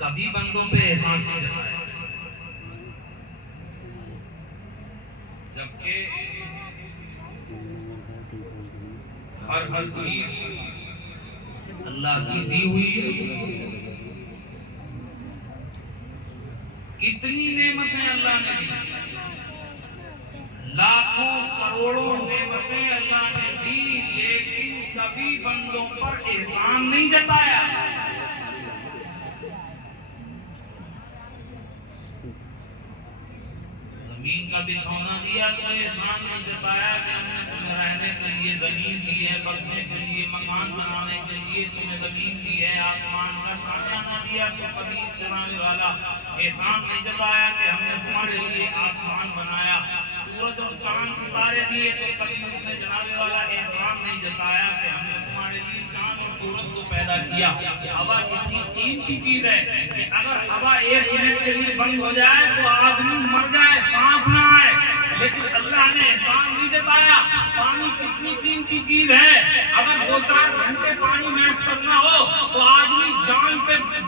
कभी बंदों पे एहसान नहीं जताया, जबकि हर चीज अल्लाह की दी हुई है। इतनी नेमतें अल्लाह ने दी, लाखों करोड़ों नेमतें अल्लाह ने दी, लेकिन कभी बंदों पर एहसान नहीं जताया। जमीन का बिछौना दिया तो एहसान नहीं जताया कि हमने तुम्हें रहने के लिए जमीन दी है, बसने के लिए, मकान बनाने के लिए तुम्हें जमीन दी है। आसमान का शाशाना दिया तो कभी जनाने वाला एहसान नहीं जताया कि हमने तुम्हारे लिए आसमान बनाया। सूरज और चांद सितारे दिए तो कभी उसने जनाने वाला एहसान नहीं जताया कि हमने तुम्हारे लिए चांद और सूरज को पैदा किया। हवा कितनी कीमती चीज है कि अगर हवा एक मिनट के लिए बंद हो जाए तो आदमी मर जाए, सांस ना आए, लेकिन अल्लाह ने एहसान नहीं जताया। पानी कितनी कीमती चीज है, अगर 2-4 घंटे पानी मैसर ना हो तो आदमी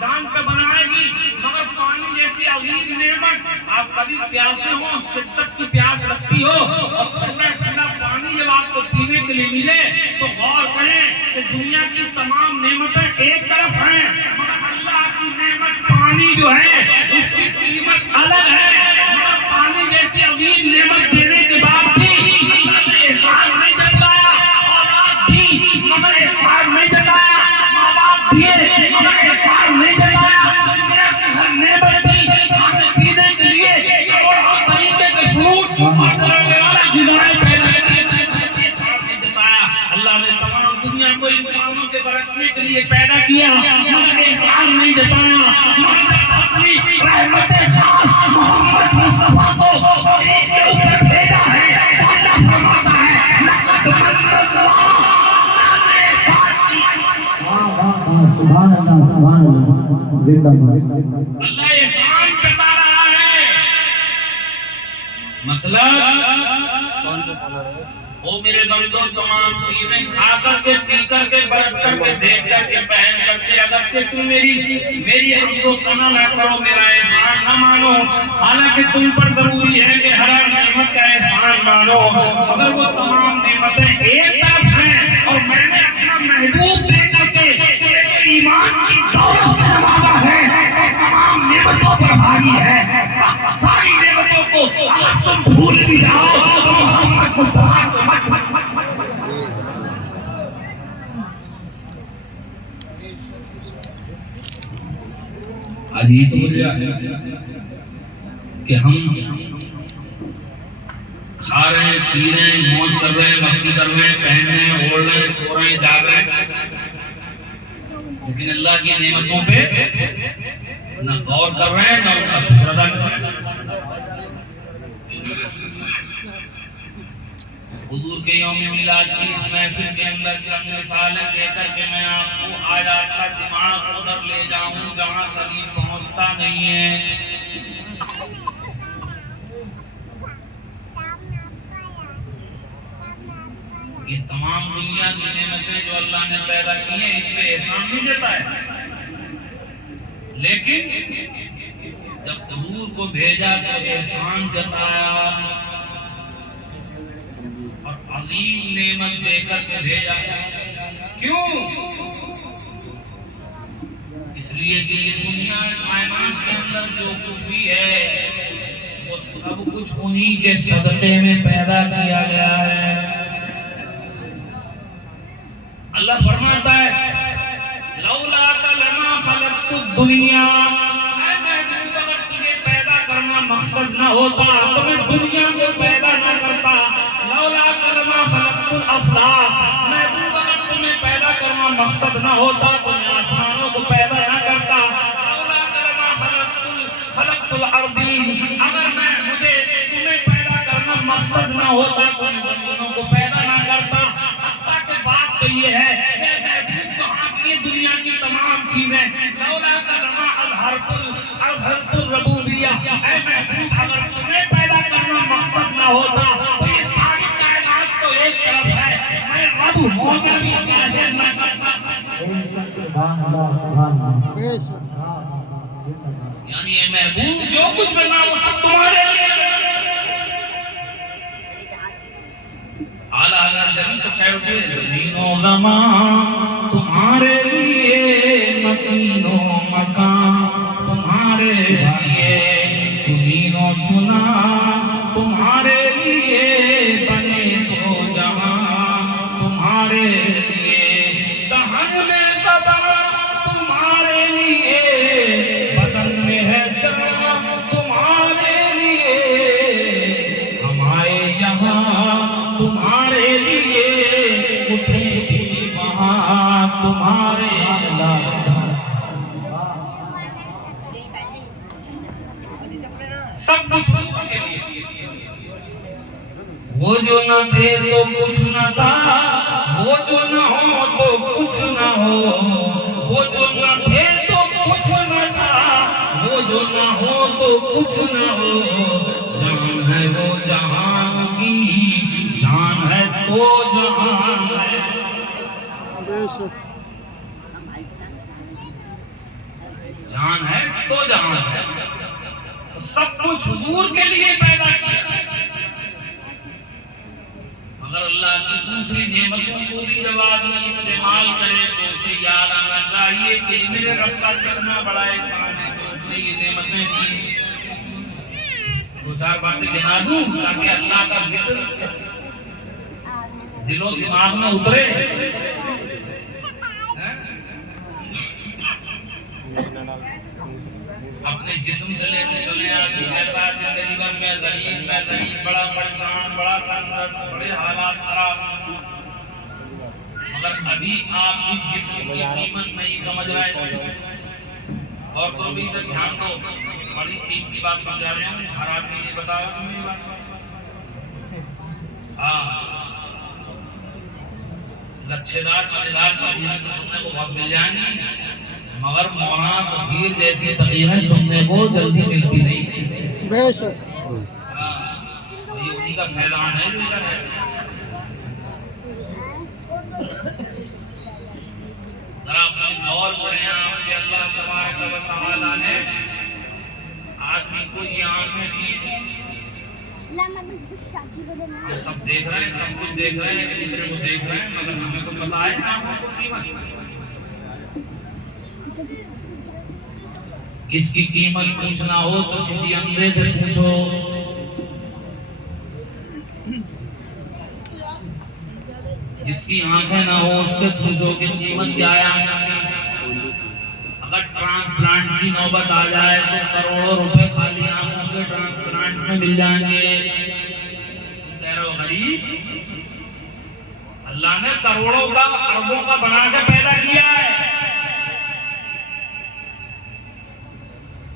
जान पे बनाएगी, मगर पानी जैसी अजीब नेमत, आप कभी प्यासे हो, शिद्दत की प्यास लगती हो और ठंडा ठंडा पानी जब आपको पीने के लिए मिले तो गौर करें कि दुनिया की तमाम नेमतें एक तरफ हैं, मगर अल्लाह की नेमत पानी जो है उसकी कीमत अलग है। मगर पानी जैसी अजीब नेमत देने के बाद भी एहसान नहीं जताया, औलाद दी मगर एहसान नहीं जताया, माँ बाप दिए मगर एहसान नहीं जताया, दुनिया की हर नेमत दी, खाने पीने के लिए करोड़ों तरीके के फ्रूट और तरह वाला गुजारे पैदा करके एहसान नहीं जताया। अल्लाह ने तमाम दुनिया को इंसानों के बरतने के लिए पैदा किया, मगर एहसान नहीं जताया। अपनी रहमत साथ मोहम्मद मुस्तफा को एक के ऊपर भेजा है, अल्लाह फरमाता है लक़द मन्नल्लाह सुभान अल्लाह जिंदाबाद। अल्लाह एहसान जता रहा है, मतलब कौन सा ओ मेरे बंदों, तमाम चीजें खा करके, पी करके, बरत करके, देख करके, पहन करके, अगरचे तुम मेरी हमको सना ना करो, मेरा एहसान न मानो, हालांकि तुम पर जरूरी है कि हर नेमत का एहसान मानो, मगर वो तमाम नेमतें एक तरफ हैं और मैंने अपना महबूब दे करके ईमान की दौलत से नवाजा है, तमाम नेमतों पर भारी है। सारी नेमतों को अगर तुम भूल भी जाओ तो मोहम्मद मुस्तफा को आज ये चीज कि हम खा रहे हैं, पी रहे हैं, मौज कर रहे हैं, मस्ती कर रहे हैं, पहन रहे हैं, ओढ़ रहे हैं, सो रहे हैं, जाग रहे हैं, लेकिन अल्लाह की नेमतों पे न गौर कर रहे हैं, न उनका शुक्र अदा कर रहे हैं। हुजूर के यौम मिलाद की इस महफिल के अंदर चंद मिसालें देकर के मैं आपको आज आपका दिमाग उधर ले जाऊं जहां कभी पहुंचता नहीं है। ये तमाम दुनिया की नेमतें जो अल्लाह ने पैदा की हैं, इस पे एहसान नहीं जताया, लेकिन जब हुजूर को भेजा तो एहसान जताया और अजीम नेमत देकर के भेजा। क्यों? इसलिए कि ये दुनिया कायनात के अंदर जो कुछ भी है वो सब कुछ उन्हीं के सदक़े में पैदा किया गया है। अल्लाह फरमाता है लौला लमा खलक़तुद दुनिया, ऐ महबूब अगर तुझे पैदा करना मकसद न होता तो मैं दुनिया को पैदा न करता। लौला लमा खलक़तुल अफ़लाक, महबूब अगर तुम्हें पैदा करना मकसद न होता तो मैं आसमानों को पैदा न करता। लौला लमा खलक़तुल अर्दीन, अगर मुझे तुम्हें पैदा करना मकसद न होता तो मैं ज़मीनों को पैदा न करता। बात तो ये है दुनिया की तमाम चीजें लौला लमा अज़हरतुर रबूबिया, ऐ महबूब अगर तुम्हें पैदा करना मकसद ना होता तो ये सारी कायनात तो एक तरफ है, मैं रब होगा भी हाजिर न करता। सुभान अल्लाह सुभान अल्लाह बेशक यानी ये महबूब जो कुछ बना वो सब तुम्हारे लिए। आला आला जमीन तो कह उठे जमीनो ज़मान तुम्हारे लिए, मकीनो मकान तुम्हारे लिए, चुनीनो चुना तुम्हारे लिए, बने तो जहां तुम्हारे लिए, दहन में ज़बा तुम्हारे लिए, बदन में है जान तुम्हारे लिए, हम आए यहाँ तुम्हारे लिए, उठे भी वहाँ तुम्हारे सब कुछ उसके लिए। वो जो न थे तो कुछ न था, वो जो न हो तो कुछ न हो, वो जो न थे तो कुछ न था, वो जो न हो तो कुछ न हो, जान है वो जहान की, जान है तो जहान है। बेशक जान है तो जहान है। सब कुछ हुजूर के लिए पैदा किया। अगर अल्लाह की दूसरी नेमतों को भी जब आदमी इस्तेमाल करे तो उसे याद आना चाहिए कि मेरे रब का कितना बड़ा एहसान है तो उसने ये नेमतें दी। दो चार बातें गिना दूं ताकि अल्लाह का जिक्र दिलो दिमाग में उतरे। अपने जिस्म से लेकर चले आदमी कहता है जिंदगी भर में गरीब बड़ा परेशान, बड़ा तंगदस्त, बड़े हालात खराब। मगर अभी आप इस जिस्म की कीमत नहीं समझ रहे। और तो भी इधर ध्यान दो, बड़ी कीमती बात समझा रहे हैं। हर आदमी ये बताओ तुम्हें बात। लच्छेदार मजेदार तकरीरें सुनने को बहुत मिल जाएंगी, मगर मौलाना तकरीर जैसी तकरीरें सुनने को जल्दी मिलती नहीं। बेशक ये उन्हीं का फैलान है जो इधर है। जरा अपनी गौर करें आप कि अल्लाह तबारक व तआला ने आदमी को ये आंखें दी। सब देख रहे हैं, सब कुछ देख रहे हैं, एक दूसरे को देख रहे हैं, मगर हमें तो पता है ना इसकी कीमत पूछना हो तो किसी अंधे से पूछो। जिसकी आंखें ना हो उससे पूछो कि कीमत क्या है। अगर ट्रांसप्लांट की नौबत आ जाए तो करोड़ों रुपए खाली आंखों के ट्रांसप्लांट में मिल जाएंगे। कह रहे हो गरीब, अल्लाह ने करोड़ों का अरबों का बना के पैदा किया है।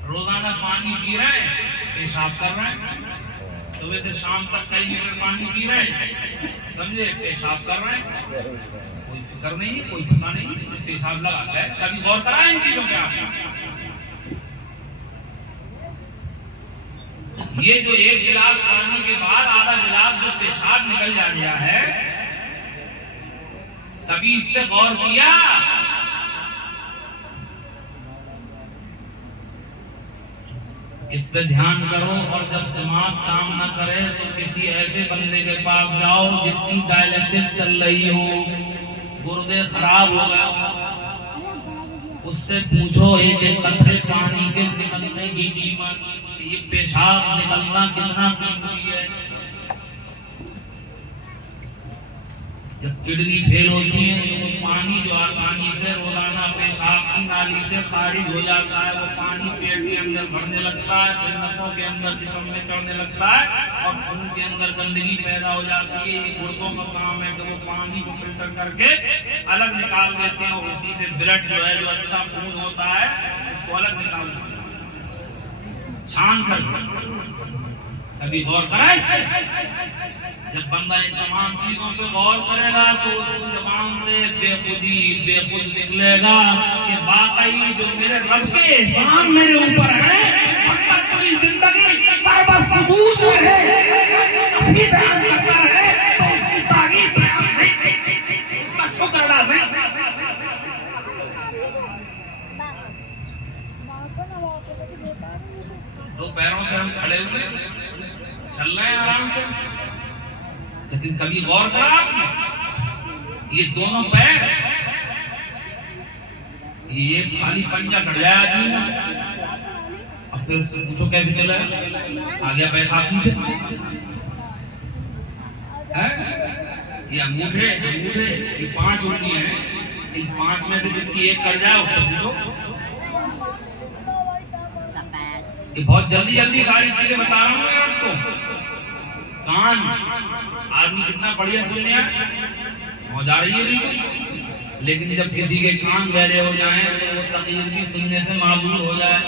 रोजाना पानी पी रहे हैं, पेशाब कर रहे हैं, सुबह से शाम तक कई लीटर पानी पी रहे हैं, समझे, पेशाब कर रहे हैं, कोई फिक्र नहीं, कोई पता नहीं, पेशाब लगाता है। कभी गौर करा इन चीजों के आपने? ये जो एक गिलास पानी के बाद आधा गिलास जो पेशाब निकल जा रहा है, कभी इस पे गौर किया? इस पे ध्यान करो। और जब दिमाग काम न करे तो किसी ऐसे बंदे के पास जाओ जिसकी डायलिसिस चल रही हो, गुर्दे खराब हो गए, उससे पूछो एक एक कतरे पानी के निकलने की कीमत, ये पेशाब निकलना कितना कीमती है। जब किडनी फेल होती है तो पानी जो आसानी से रोजाना पेशाब की नाली से खारिज हो जाता है, वो पानी पेट के अंदर भरने लगता है, फिर नसों के अंदर जिस्म में चढ़ने लगता है और खून के अंदर गंदगी पैदा हो जाती है। ये गुर्दों का काम है कि वो पानी को फिल्टर करके अलग निकाल देते हैं और उसी से ब्लड जो है, जो अच्छा खून होता है, उसको अलग निकाल देते हैं छान कर। कभी गौर करा इससे? जब बंदा इन तमाम चीजों पे गौर करेगा तो उसकी ज़बान से बेखुदी बेखुद निकलेगा कि वाकई जो मेरे रब के एहसान मेरे ऊपर है, बंदा पूरी जिंदगी सर्वसुजूद रहे, तस्बीह बयान करता रहे तो उसकी तारीफ बयान नहीं, उसका शुक्र अदा नहीं। पैरों से हम खड़े हुए चल रहे हैं आराम से, लेकिन कभी गौर करा आपने ये दोनों पैर, ये खाली पंजा कट जाए आदमी में, अब फिर उससे पूछो कैसे मिला, आ गया पैसा पे है? ये अंगूठे अंगूठे ये 5 उंगली हैं, इन 5 में से किसकी एक कर जाए उससे पूछो। ये बहुत जल्दी जल्दी सारी चीजें बता रहा हूँ आपको। कान आदमी कितना बढ़िया सुन लिया हो जा रही है बिल्कुल, लेकिन जब किसी के कान गहरे हो जाए तो वो तकदीर की सुनने से मालूम हो जाए,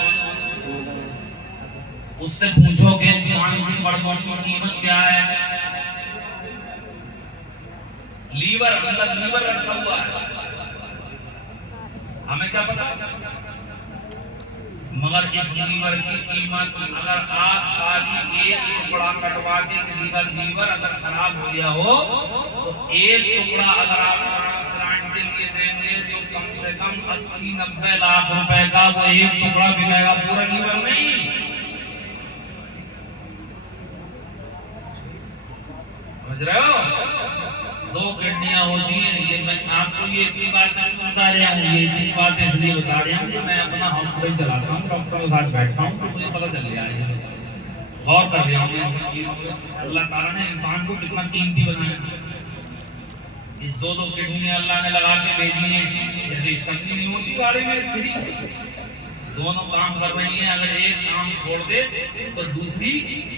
उससे पूछो कि कान की बड़बड़ की कीमत क्या है। लीवर मतलब लीवर रखा हुआ है, हमें क्या पता, मगर इस लीवर की कीमत अगर आप खाली एक टुकड़ा कटवा के किसी का लीवर अगर खराब हो गया हो तो एक टुकड़ा अगर आप ट्रांसप्लांट के लिए देंगे तो कम से कम 80-90 लाख रुपए का वो एक टुकड़ा मिलेगा, पूरा लीवर नहीं। समझ रहे हो? 2 किडनियां होती हैं, ये मैं आपको ये इतनी बात बता रहा हूँ, ये इतनी बात इसलिए बता रहा हूँ कि मैं अपना हॉस्पिटल चलाता हूँ, डॉक्टर के साथ बैठता हूँ तो मुझे पता चल गया है, गौर कर रहा हूँ अल्लाह ताला ने इंसान को कितना कीमती बनाया। ये 2 किडनियां अल्लाह ने लगा के भेजी है, जैसे स्टक्चर नहीं होती गाड़ी में फ्री, दोनों काम कर रही है, अगर एक काम छोड़ दे तो दूसरी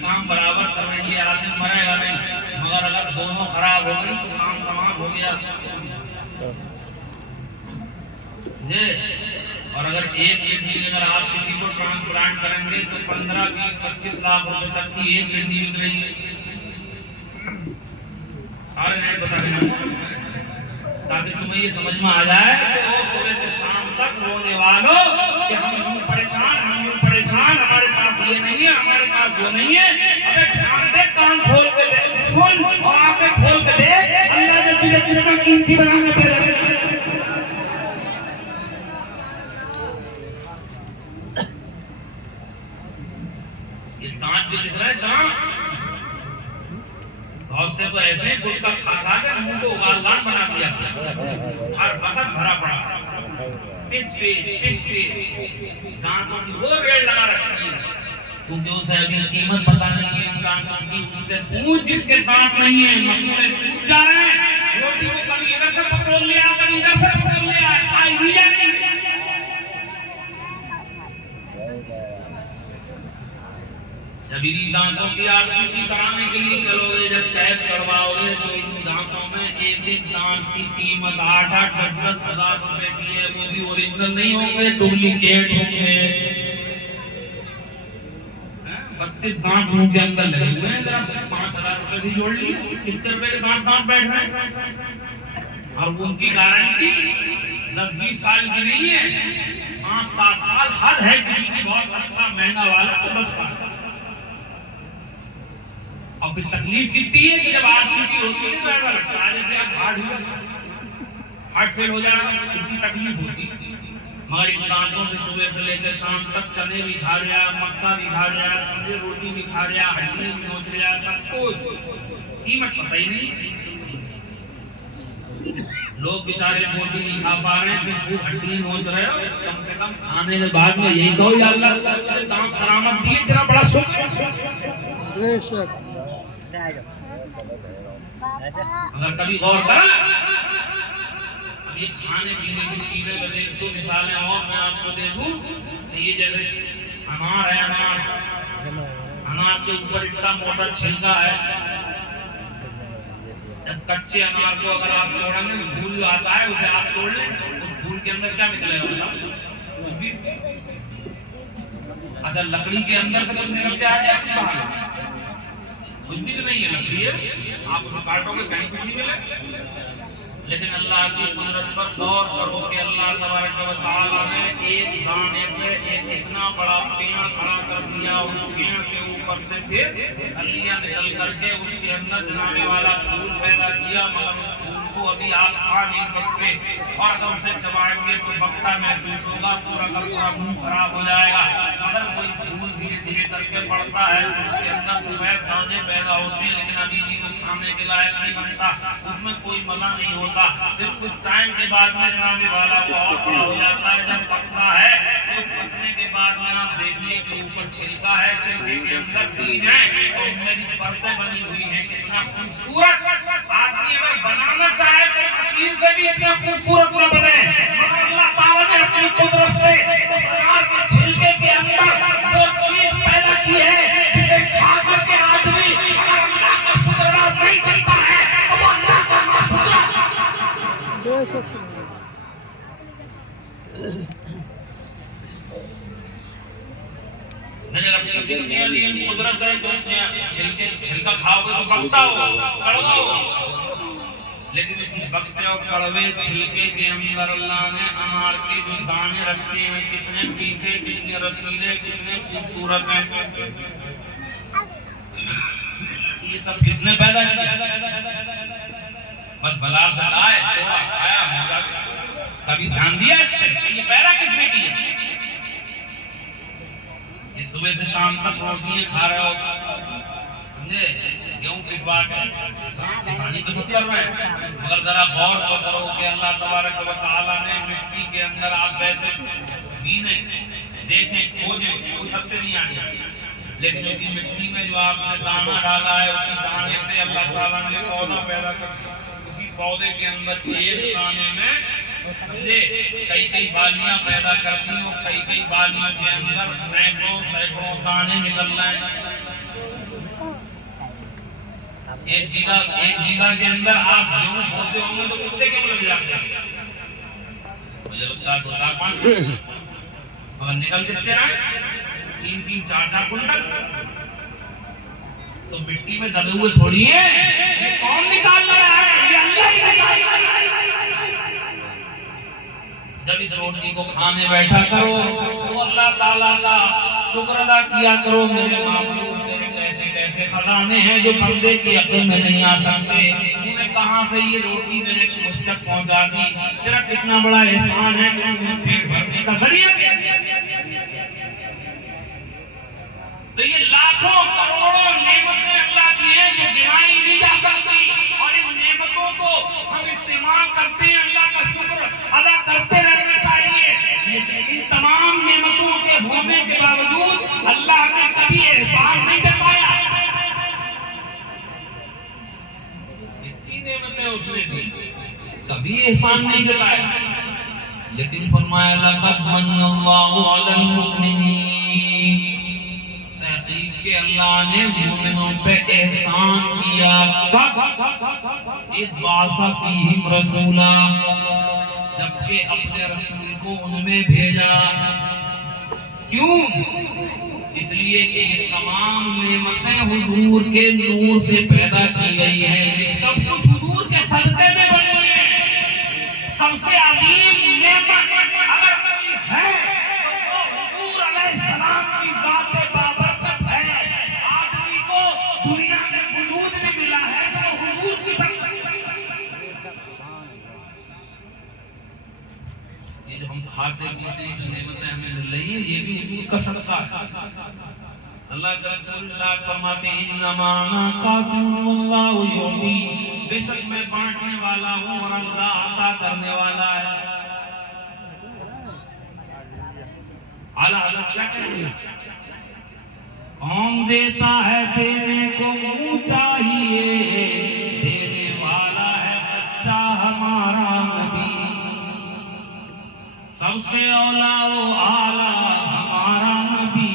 काम बराबर कर रही है, आदमी मरेगा नहीं, मगर अगर दोनों खराब हो गई तो काम तमाम हो गया। ये और अगर एक किडनी अगर आप किसी को ट्रांसप्लांट करेंगे तो 15, 20, 25 लाख रुपए तक की एक किडनी बिक रही है। सारे रेट बता देना ताकि तुम्हें ये समझ में आ जाए कि सुबह से शाम तक रोने वालों कि हम परेशान, हमारे पास ये नहीं है, हमारे पास वो नहीं है। अबे ध्यान दे, कान खोल के दे, खोल और आंखें खोल के दे, अल्लाह ने तुझे कितना कीमती बनाने पे लगा। ये दांत जो दिख रहा है, दांत बहुत से तो ऐसे गुटखा खा के मुंह को उगालदान बना दिया और वक्त भरा पड़ा, पिच पे दांतों की वो रेड लगा रखी है, क्योंकि उसे अभी कीमत पता नहीं है दांतों की। उससे पूछ जिसके साथ नहीं है, मसूड़े टूट जा रहे हैं, रोटी को कभी इधर से पकड़ लिया, कभी इधर से पकड़ लिया, खाई दी जाएगी। जब इन दांतों की आरसीटी कराने के लिए चलोगे, जब टैक्स चढ़वाओगे तो इन दांतों में एक दांत की कीमत 8-8, 10-10 हजार रुपए की है, वो भी ओरिजिनल नहीं होंगे, डुप्लीकेट होंगे। 32 दांत मुंह के अंदर लगे हुए हैं, 5,000 रुपए से जोड़ लिए, कितने रुपए के दांत बैठ रहे हैं, और उनकी गारंटी 10-20 साल की नहीं है, 5-7 साल हद है किसी की बहुत अच्छा महंगा वाला तो 10 साल। और फिर तकलीफ कितनी है कि जब आरसीटी होती है तो ऐसा लगता है जैसे आप हार्ट फेल हो जाएगा, इतनी तकलीफ होती है। मगर इन दांतों से सुबह से लेकर शाम तक चने भी खा लिया, मक्का भी खा लिया, समझे रोटी भी खा लिया, हड्डी भी नोच लिया, सब कुछ कीमत पता ही नहीं। लोग बेचारे रोटी नहीं खा पा रहे हैं, तो हड्डी नोच रहे हो, कम से कम खाने के बाद में यही कहो या अल्लाह दांत सलामत दिए, तेरा बड़ा शुक्र। अगर कभी गौर करा, ये खाने पीने की चीजें बने, 2 मिसालें और मैं आपको दे दूं, ये जैसे अनार है, अनार के ऊपर इतना मोटा छिलका है, जब कच्चे अनार को अगर आप तोड़ेंगे, फूल जो आता है उसे आप तोड़ लें, उस फूल के अंदर क्या निकलेगा? अच्छा, लकड़ी के अंदर से कुछ निकल के आ जाए, कुछ भी तो नहीं है, लकड़ी है, आप उसे काटोगे कहीं कुछ नहीं मिलेगा। लेकिन अल्लाह की कुदरत पर गौर करो कि अल्लाह तबारक व तआला ने एक दाने से एक इतना बड़ा पेड़ खड़ा कर दिया, उस पेड़ के ऊपर से फिर कलियां निकल करके उसके अंदर जाने वाला फूल पैदा किया, मगर उस फूल उसको अभी आप खा नहीं सकते, और अगर उसे चबाएंगे तो बकता महसूस होगा, पूरा का पूरा मुंह खराब हो जाएगा। अगर कोई फूल धीरे धीरे करके पड़ता है तो उसके अंदर सफेद दाने पैदा होते हैं, लेकिन अभी भी वो खाने के लायक नहीं बनता, उसमें कोई मजा नहीं होता। फिर कुछ टाइम के बाद में जनाबे वाला बहुत बड़ा हो जाता है। जब पकता है तो उस पकने के बाद में आप देखिए कि ऊपर छिलका है, छिलके के अंदर बीज है और उनमें भी परतें बनी हुई है। कितना खूबसूरत आदमी अगर बनाना चाहे तो मशीन से भी इतना खूबसूरत न बने, मगर अल्लाह ताला ने अपनी कुदरत से उस अनार के छिलके के अंदर वो चीज पैदा की है जिसे खा करके आदमी अगर अल्लाह का शुक्र नहीं करता है तो वो अल्लाह का नाशुक्र। बेशक नजर अपने कितनी अली कुदरत है, तो इसने छिलका खाओगे तो पकता होगा, कड़वा होगा, लेकिन इस पकते और कड़वे छिलके के अंदर अल्लाह ने अनार के जो दाने रखे हैं कितने मीठे, कितने रसीले, कितने खूबसूरत हैं। ये सब किसने पैदा किया? बस भला से आए तो खाया होगा, कभी ध्यान दिया ये पैदा किसने किया? सुबह से शाम तक रोटियां खा रहे हो, समझे? गेहूं किस बात है, किसानी तो सब कर रहे हैं, मगर जरा गौर तो करो कि अल्लाह तबारक व तआला ने मिट्टी के अंदर आप वैसे बीने देखें, खोजें, कुछ हफ्ते नहीं आने, लेकिन उसी मिट्टी में जो आपने दाना डाला है उसी दाने से अल्लाह ताला ने पौधा पैदा कर दिया। उसी पौधे के अंदर एक दाने में कई कई बालियां पैदा करती हैं, और कई कई बालियों के अंदर सैकड़ों सैकड़ों दाने निकल रहे हैं। एक बीघा के अंदर आप गेहूं बोते होंगे तो कितने किलो लग जाते हैं? मुझे लगता है 2-4-5, मगर निकल कितने रहे? 3-3, 4-4 कुंटल। तो मिट्टी में दबे हुए थोड़ी है, ये कौन निकाल रहा है? ये अल्लाह ही निकाल रहा है। जब इस रोटी को खाने बैठा करो तो अल्लाह ताला का शुक्र अदा किया करो। मेरे मामूद तेरे कैसे कैसे खजाने हैं जो बंदे की अक्ल में नहीं आ सकते। तूने कहां से ये रोटी मेरे मुझ तक पहुंचा दी? तेरा कितना बड़ा एहसान है कि तूने पेट भरने का जरिया किया। तो ये लाखों करोड़ों नेमतें अल्लाह की हैं जो गिनाई नहीं जा सकती, और इन नेमतों को हम इस्तेमाल करते हैं, अल्लाह का शुक्र अदा करते रहना चाहिए। लेकिन इन तमाम नेमतों के होने के बावजूद अल्लाह ने कभी एहसान नहीं जताया। इतनी नेमतें उसने दी, कभी एहसान नहीं जताया, लेकिन फरमाया लक़द मन्नल्लाहु अलल मुमिनीन, कि अल्लाह ने मोमिनों पे एहसान किया। कब? इस बासा फीहिम रसूला, जबकि अपने रसूल को उनमें भेजा। क्यों? इसलिए कि ये तमाम नेमतें हुजूर के नूर से पैदा की गई है। ये सब कुछ हुजूर के सदक़े में बने हुए हैं। सबसे अजीम नेमत अगर कोई है तो वो हुजूर अलैहिस्सलाम की ज़ात बाबरकत है। आदमी को दुनिया में वजूद नहीं मिला है तो हुजूर की बरकत। ये जो हम खाते पीते हैं नेमतें हमें मिल रही है, ये भी हुजूर का सदका है। अल्लाह के रसूल शाह फरमाते हैं इन्नमा अना काफ़िरुन वल्लाहु युती, बेशक मैं बांटने वाला हूँ और अल्लाह अता करने वाला है। कौन देता है देने को मुँह चाहिए, देने वाला है सच्चा हमारा नबी। सबसे औला वो आला हमारा नबी,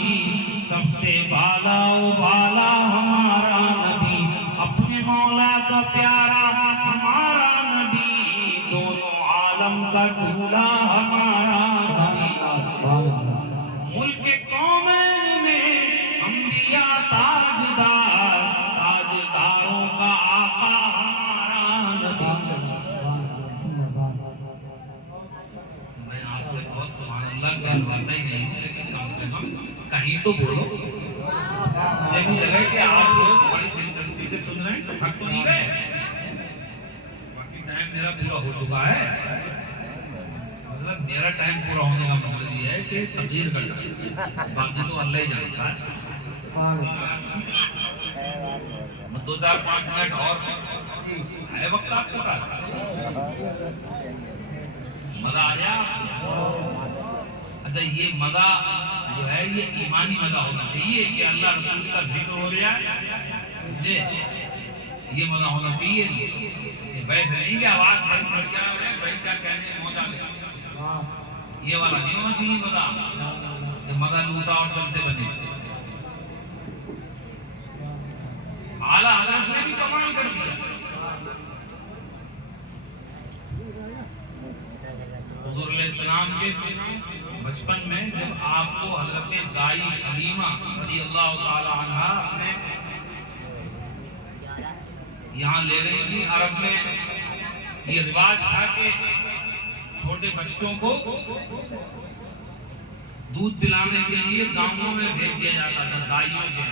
सबसे बाला वो बाला हमारा नबी। अपने मौला का प्यारा हमारा नबी, दोनों आलम का दूल्हा हमारा नबी। मुल्क कौमैन में अंबिया ताजदार, ताजदारों का आका हमारा नबी। मैं आपसे बहुत सुभान अल्लाह कहलवाता ही नहीं, लेकिन कम से कम कहीं तो बोलो। ये भी लगे कि आप लोग बड़ी दिलचस्पी से सुन रहे हैं, थक तो नहीं गए। बाकी टाइम मेरा पूरा हो चुका है, मतलब मेरा टाइम पूरा होने का मतलब ये है कि तकदीर करना, बाकी तो अल्लाह ही जानता है। 2-4-5 मिनट और है वक्त आपके पास, मजा आ गया। अच्छा, ये मजा जो है ये ईमानी मजा होना चाहिए कि अल्लाह रसूल का जिक्र हो गया, ये मजा होना चाहिए। वैसे नहीं कि आवाज बड़ी बढ़िया है, भाई क्या कहने मजा गया, ये वाला नहीं होना चाहिए मजा, मजा लूटा और चलते बने। आला हज़रत ने भी कमाल कर दिया। हुजूर अलैहिस्सलाम के बचपन में जब आपको हजरत दाई हलीमा रज़ियल्लाहु ताला अन्हा अपने यहाँ ले गई थी, अरब में ये रिवाज था कि छोटे बच्चों को दूध पिलाने के लिए गांवों में भेज दिया जाता था दाइयों के।